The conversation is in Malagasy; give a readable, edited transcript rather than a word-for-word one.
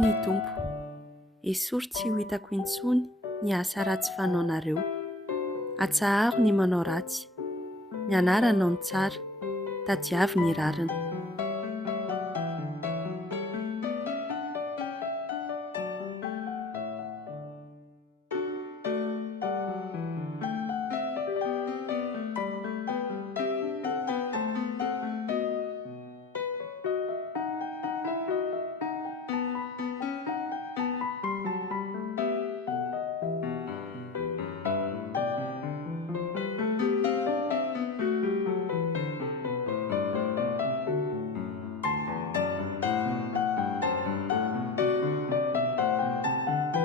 hoy ny Tompo, esory tsy ho hitako intsony ny asa ratsy fanaonareo. Atsaharo ny manao ratsy, ny anaranao ny tsara, tadiavy ny rariny.